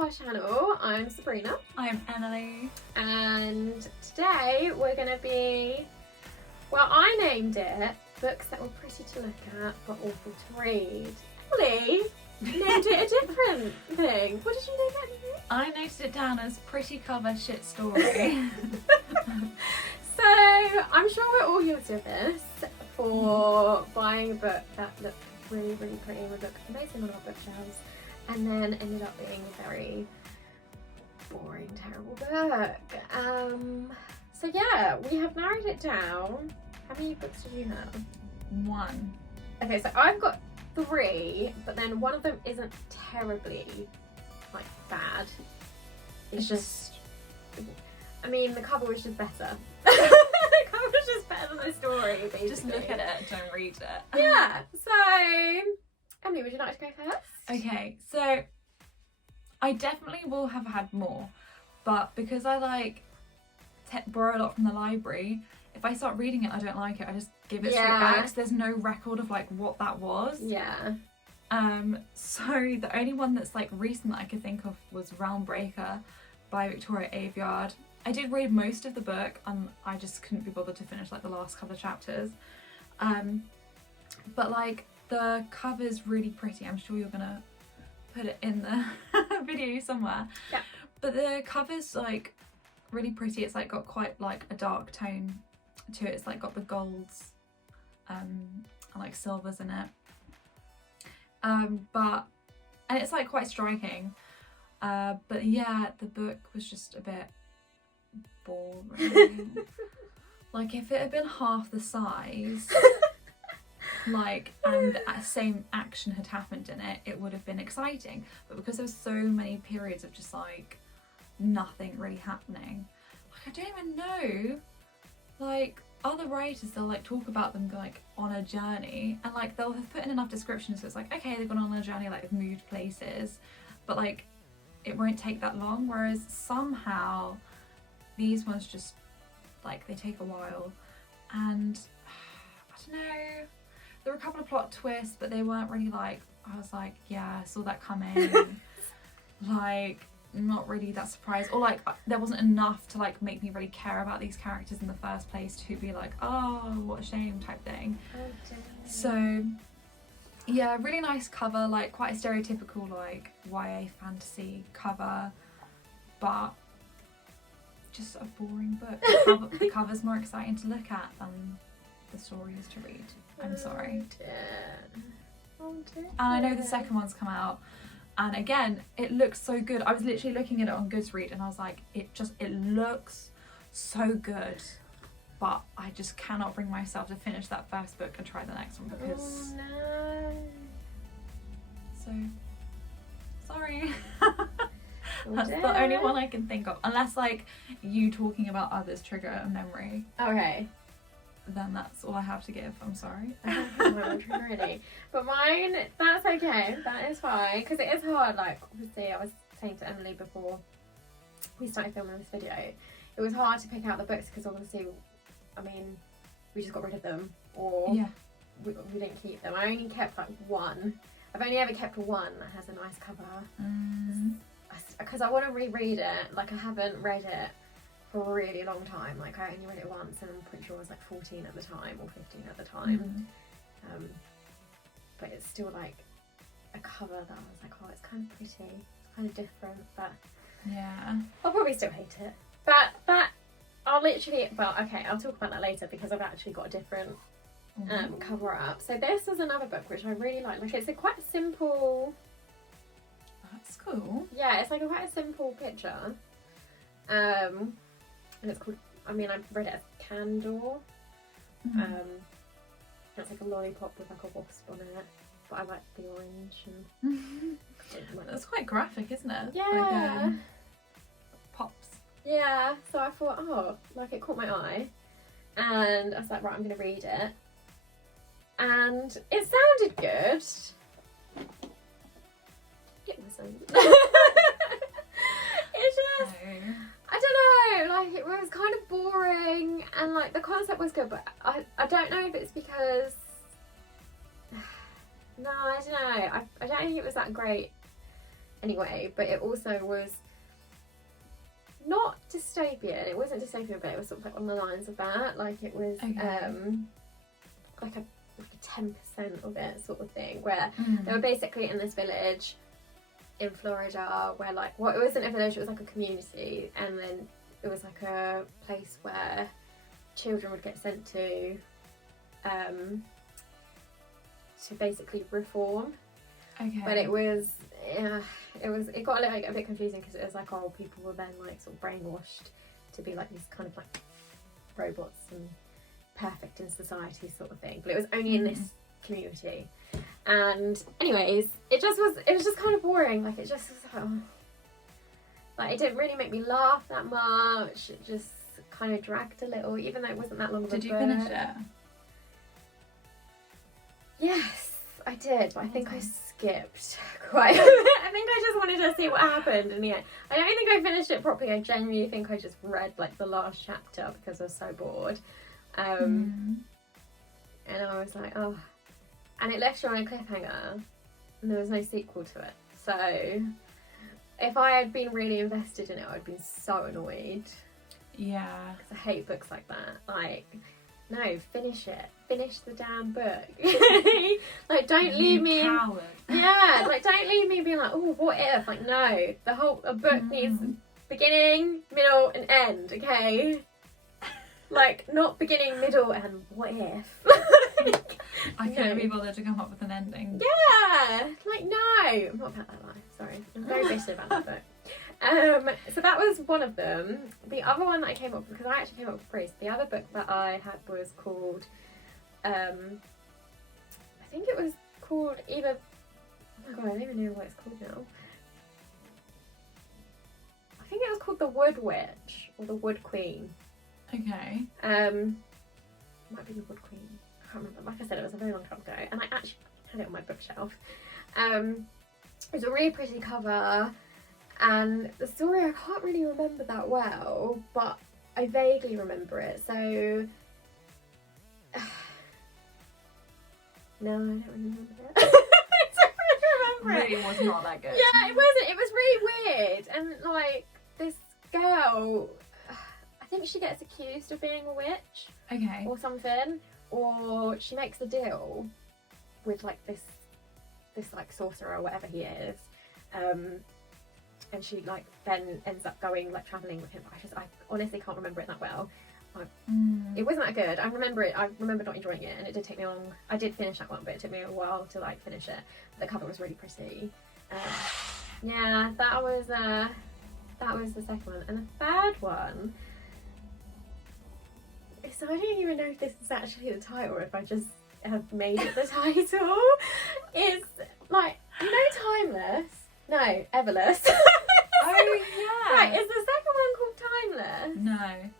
our channel. I'm Sabrina. I'm Emily. And today we're going to be, well, I named it Books That Were Pretty to Look At But Awful to Read. Emily named it a different thing. What did you name it? I noted it down as Pretty Cover Shit Story. So I'm sure we're all guilty of this for buying a book that looked really, really pretty and would look amazing on our bookshelves and then ended up being a very boring, terrible book. So yeah, we have narrowed it down. How many books did you have? 1. Okay, so I've got 3, but then one of them isn't terribly like bad. It's just, I mean, the cover was just better. The cover was just better than the story, basically. Just look at it, don't read it. Yeah, so Emily, would you like to go first? Okay, so I definitely will have had more, but because I borrow a lot from the library, if I start reading it I don't like it, I just give it straight back because there's no record of like what that was. Yeah. So the only one that's like recent that I could think of was Realm Breaker by Victoria Aveyard. I did read most of the book and I just couldn't be bothered to finish like the last couple of chapters. But like the cover's really pretty. I'm sure you're gonna put it in the video somewhere. Yeah. But the cover's like really pretty. It's like got quite like a dark tone to it. It's like got the golds and like silvers in it. And it's like quite striking. But yeah, the book was just a bit boring. Like if it had been half the size, like, and the same action had happened in it, it would have been exciting. But because there was so many periods of just like nothing really happening, like I don't even know, like other writers, they'll like talk about them like on a journey and like they'll have put in enough descriptions so it's like, okay, they've gone on a journey, like they've moved places, but like it won't take that long, whereas somehow these ones just like they take a while. And I don't know, there were a couple of plot twists but they weren't really like, I was like, yeah, I saw that coming. Like not really that surprised, or like there wasn't enough to like make me really care about these characters in the first place to be like, oh what a shame type thing. So yeah, really nice cover, like quite a stereotypical like YA fantasy cover, but just a boring book. The cover's more exciting to look at than the story is to read. I'm sorry. And I know the second one's come out, and again it looks so good. I was literally looking at it on Goodreads and I was like, it looks so good, but I just cannot bring myself to finish that first book and try the next one because so sorry. That's the only one I can think of, unless like you talking about others trigger a memory. Okay. Then that's all I have to give. I'm sorry. Really, but mine, that's okay, that is fine, because it is hard. Like obviously I was saying to Emily before we started filming this video, it was hard to pick out the books because obviously, I mean, we just got rid of them, or we didn't keep them. I only kept like one. I've only ever kept one that has a nice cover because I want to reread it. Like I haven't read it for a really long time. Like I only read it once and I'm pretty sure I was like 14 at the time or 15 at the time. But it's still like a cover that I was like, oh, it's kind of pretty, it's kind of different, but yeah, I'll probably still hate it. But that, I'll literally, well, okay, I'll talk about that later because I've actually got a different cover up. So this is another book which I really like. Like it's a quite simple. That's cool. Yeah, it's like quite a simple picture. And it's called, I mean, I've read it as Candor. It's like a lollipop with like a wasp on it, but I like the orange and that's quite graphic, isn't it? Yeah. Like, pops. Yeah, so I thought, oh, like it caught my eye and I was like, right, I'm gonna read it, and it sounded good. It wasn't. It just, I don't know, like it was kind of boring and like the concept was good, but I don't know if it's because, no, I don't know, I don't think it was that great anyway, but it also was not dystopian. It wasn't dystopian, but it was sort of like on the lines of that. Like it was like a 10% of it sort of thing, where they were basically in this village in Florida where like, well, it wasn't a village, it was like a community, and then it was like a place where children would get sent to basically reform. Okay. But it got a bit confusing because it was like, oh, people were then like sort of brainwashed to be like these kind of like robots and perfect in society sort of thing. But it was only in this community. And anyways, it was just kind of boring. Like it just was like, oh. Like it didn't really make me laugh that much. It just kind of dragged a little, even though it wasn't that long of a book. Did you finish it? Yes, I did, but I think I skipped quite a bit. I think I just wanted to see what happened in the end. I don't think I finished it properly. I genuinely think I just read like the last chapter because I was so bored. And I was like, oh. And it left you on a cliffhanger, and there was no sequel to it. So if I had been really invested in it, I'd been so annoyed. Yeah. Because I hate books like that. Like, no, finish it. Finish the damn book. Like, don't leave me. Coward. Yeah, like, don't leave me being like, oh, what if? Like, no. A book needs beginning, middle, and end, okay? Like, not beginning, middle, and what if? I couldn't be bothered to come up with an ending. Yeah, like, no. I'm not about that life, sorry. I'm very bitter about that book. So that was one of them. The other one that I came up with, because I actually came up with Priest, the other book that I had was called, I think it was called either, oh my god, I don't even know what it's called now. I think it was called The Wood Witch, or The Wood Queen. Okay. Might be The Wood Queen. I can't remember. Like I said, it was a very long time ago, and I actually had it on my bookshelf. It was a really pretty cover, and the story I can't really remember that well, but I vaguely remember it. So no, I don't remember it. I don't really remember Really was not that good. Yeah, it wasn't. It was really weird, and like this girl, I think she gets accused of being a witch. Okay. Or something, or she makes a deal with like this like sorcerer or whatever he is, and she like then ends up going like traveling with him. I honestly can't remember it that well. It wasn't that good. I remember not enjoying it, and it did take me long. I did finish that one, but it took me a while to like finish it. The cover was really pretty. Yeah, that was the second one, and the third one. So I don't even know if this is actually the title, or if I just have made it the title. It's like, you know, Timeless? No, Everless. Oh yeah. Right, is the second one called Timeless? No,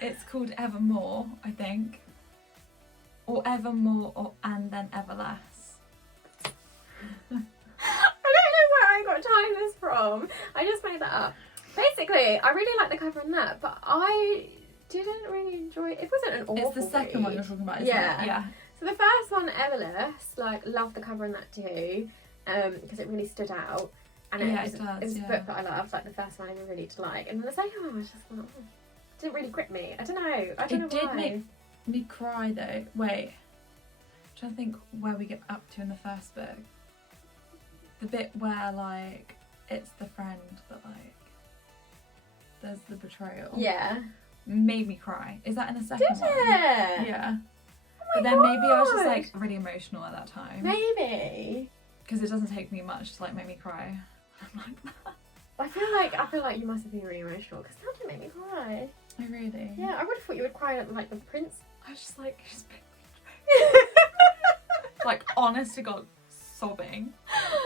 it's called Evermore, I think, or Evermore, and then Everless. I don't know where I got Timeless from. I just made that up. Basically, I really like the cover on that, but I didn't really enjoy it. It wasn't an awful It's the second one you're talking about, isn't Yeah. it? Yeah. So the first one, Everless, like, loved the cover on that too, because it really stood out. And Yeah, it it does, was a yeah. book that I loved, like the first one I really did like. And then the second one was just like, didn't really grip me. I don't know why. It did make me cry though. Wait, I'm trying to think where we get up to in the first book. The bit where like it's the friend, but like there's the betrayal. Yeah. Made me cry. Is that in the second Did one? it? Yeah. Oh But my then maybe I was just God. like really emotional at that time. Maybe. Because it doesn't take me much to like make me cry. I'm like that. I feel like you must have been really emotional, because that didn't make me cry. Oh really? Yeah, I would have thought you would cry at like the prince. I was just like, just like honest to God, sobbing.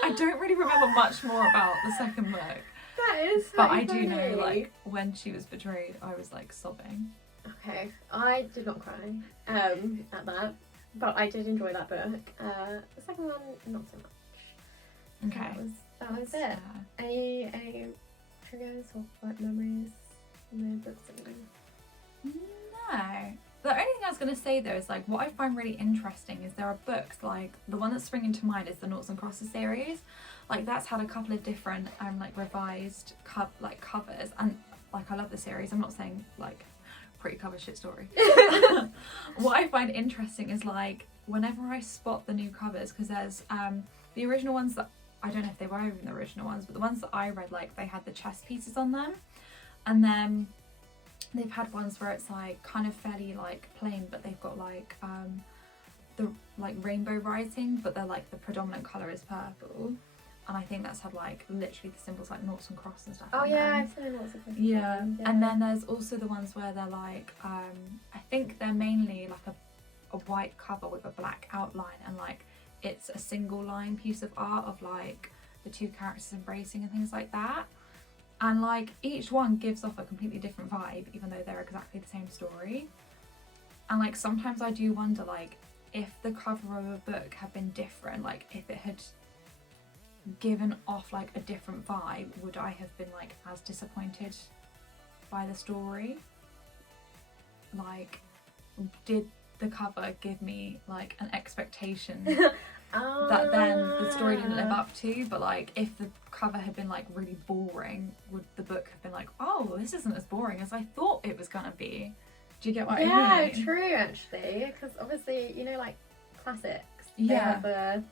I don't really remember much more about the second book. That is so But I do funny. know, like, when she was betrayed, I was, like, sobbing. Okay, I did not cry at that, but I did enjoy that book. The second one, not so much. Okay. That was That's it. fair. Any triggers or like memories from the books that you No. The only thing I was going to say though is like what I find really interesting is there are books like the one that's springing to mind is the Noughts and Crosses series. Like that's had a couple of different like revised covers, and like I love the series. I'm not saying like pretty cover shit story. What I find interesting is like whenever I spot the new covers, because there's the original ones that I don't know if they were even the original ones, but the ones that I read, like they had the chess pieces on them, and then they've had ones where it's like kind of fairly like plain, but they've got like the like rainbow writing, but they're like the predominant colour is purple. And I think that's had like literally the symbols like noughts and crosses and stuff. Oh on yeah, them. I've seen lots of them. Yeah. And then there's also the ones where they're like I think they're mainly like a white cover with a black outline, and like it's a single line piece of art of like the two characters embracing and things like that. And like each one gives off a completely different vibe, even though they're exactly the same story. And like sometimes I do wonder like if the cover of a book had been different, like if it had given off like a different vibe, would I have been like as disappointed by the story? Like, did the cover give me like an expectation that then the story didn't live up to? But like if the cover had been like really boring, would the book have been like, oh, this isn't as boring as I thought it was gonna be? Do you get what I mean? Yeah, true actually, because obviously, you know, like classics, they Yeah. have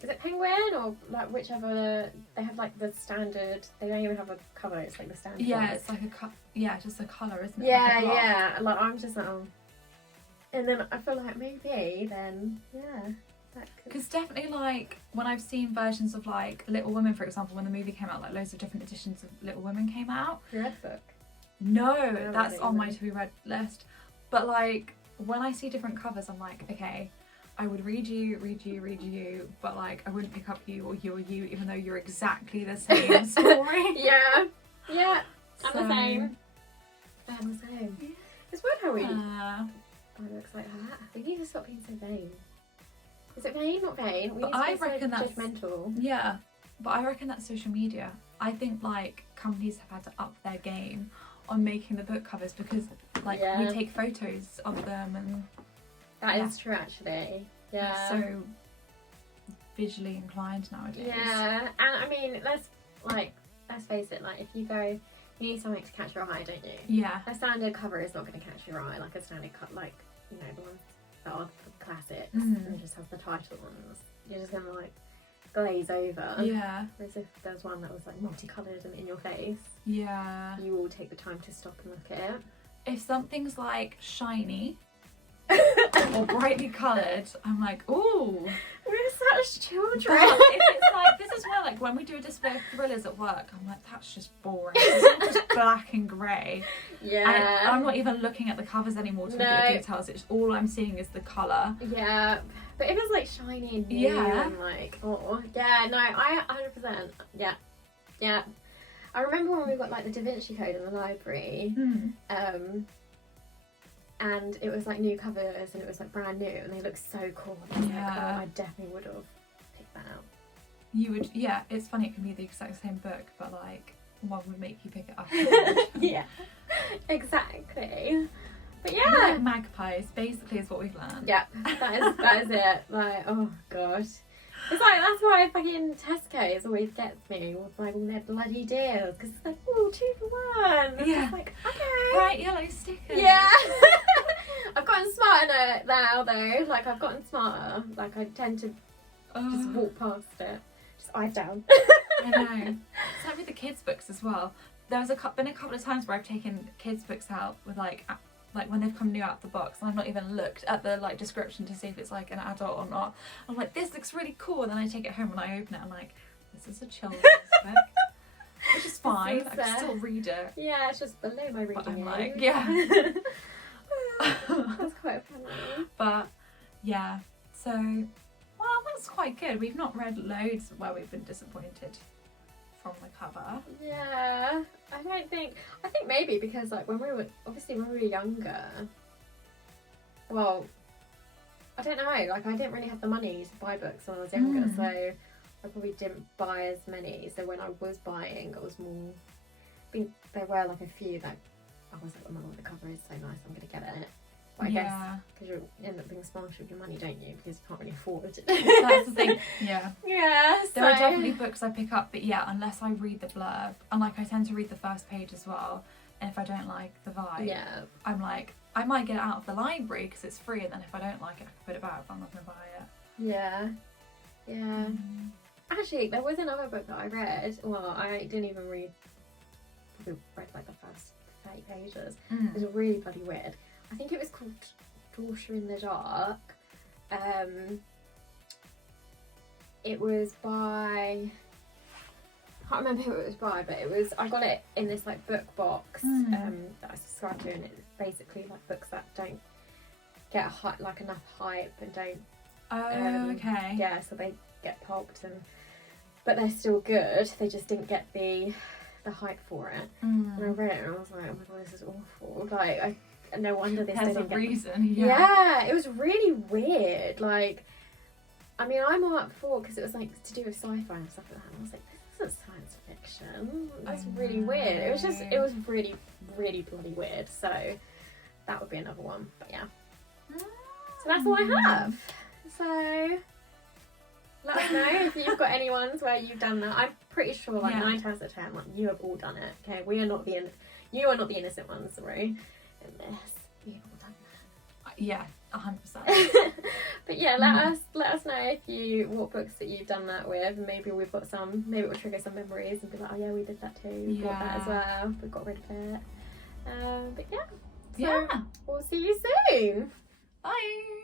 is it Penguin or like whichever, they have like the standard, they don't even have a cover, it's like the standard Yeah, ones. it's like just a colour, isn't it? Yeah, Like a block. yeah, like I'm just and then I feel like maybe then, yeah, that could... Because definitely like when I've seen versions of like Little Women, for example, when the movie came out, like loads of different editions of Little Women came out. You read the book? No, that's Little on my Women. to be read list. But like when I see different covers, I'm like, okay, I would read you, but like I wouldn't pick up you or you or you, even though you're exactly the same story. Yeah, yeah, I'm So, the same. I'm the same. Yeah. It's weird how we Looks like that. We need to stop being so vain. Is it vain? Not vain. We But need to I be so reckon that's- judgmental. yeah, but I reckon that's social media. I think like companies have had to up their game on making the book covers because like Yeah. we take photos of them and That is true, actually. Yeah. we're so visually inclined nowadays. Yeah, and I mean, let's face it. Like, if you go, you need something to catch your eye, don't you? Yeah. A standard cover is not going to catch your eye. Like a standard cut, like you know the ones that are the classics, Mhm. and just have the title ones. You're just gonna like glaze over. Yeah. Whereas if there's one that was like multicolored and in your face, Yeah. you will take the time to stop and look at If something's like shiny or brightly coloured, I'm like, ooh. We're such children. But if it's like, this is where like when we do a display of thrillers at work, I'm like, that's just boring. It's just black and grey. Yeah. And I'm not even looking at the covers anymore to look at the details. It's all I'm seeing is the colour. Yeah, but if it's like shiny and new Yeah. and like, oh, yeah, no, I 100%, yeah. I remember when we got like the Da Vinci Code in the library, and it was like new covers and it was like brand new and they looked so cool. I was like, Yeah. oh, I definitely would have picked that out. You would, yeah, it's funny, it can be the exact same book, but like one would make you pick it up. Yeah, exactly. But We're yeah. like magpies, basically, is what we've learned. Yeah, that is it. Like, oh gosh. It's like, that's why fucking Tesco's always gets me with like all their bloody deals. Because it's like, ooh, 2 for 1. And Yeah. it's like, okay. Right, yellow stickers. Yeah. I've gotten smarter now though. Like, I've gotten smarter. Like, I tend to just walk past it. Just eyes down. I know. It's like with the kids' books as well. There's been a couple of times where I've taken kids' books out with like when they've come new out of the box and I've not even looked at the like description to see if it's like an adult or not. I'm like, this looks really cool, and then I take it home and I open it and I'm like, this is a children's book. Which is fine, I can still read it. Yeah, it's just below my reading But I'm age. like, yeah. That's quite funny. But yeah, so well, that's quite good. We've not read loads where we've been disappointed from the cover. Yeah, I think maybe because like when we were younger, well, I don't know, like I didn't really have the money to buy books when I was younger, so I probably didn't buy as many. So when I was buying, it was more, I think there were like a few that I was like, oh my god, the cover is so nice, I'm gonna get it. But I guess Yeah. because you end up being smarter with your money, don't you? Because you can't really afford it. That's the thing. Yeah. Yeah. There are definitely books I pick up, but yeah, unless I read the blurb, and like I tend to read the first page as well, and if I don't like the vibe, Yeah. I'm like, I might get it out of the library because it's free, and then if I don't like it, I can put it back, but I'm not going to buy it. Yeah. Yeah. Actually, there was another book that I read. Well, I didn't even read. Probably read like the first 30 pages. It was really bloody weird. I think it was called Daughter in the Dark. It was by. I can't remember who it was by, but it was. I got it in this like book box that I subscribe to, and it's basically like books that don't get like enough hype and don't. Okay. Yeah, so they get pulped but they're still good. They just didn't get the hype for it. And I read it and I was like, oh my god, this is awful. Like, no wonder this There's a didn't get. reason. Yeah, it was really weird. Like, I mean, I'm all up for because it was like to do with sci-fi and stuff like that. And I was like, this isn't science fiction. That's really weird. It was really, really bloody weird. So that would be another one. But yeah. So that's all I have. So let us know if you've got any ones where you've done that. I'm pretty sure like 9 times out of 10, like you have all done it. Okay, you are not the innocent ones, sorry. In this, you've all done that. Yeah, 100%. But yeah, let us know what books that you've done that with. Maybe we've got some. Maybe it will trigger some memories and be like, oh yeah, we did that too. We got that as well. We got rid of it. But yeah. So we'll see you soon. Bye.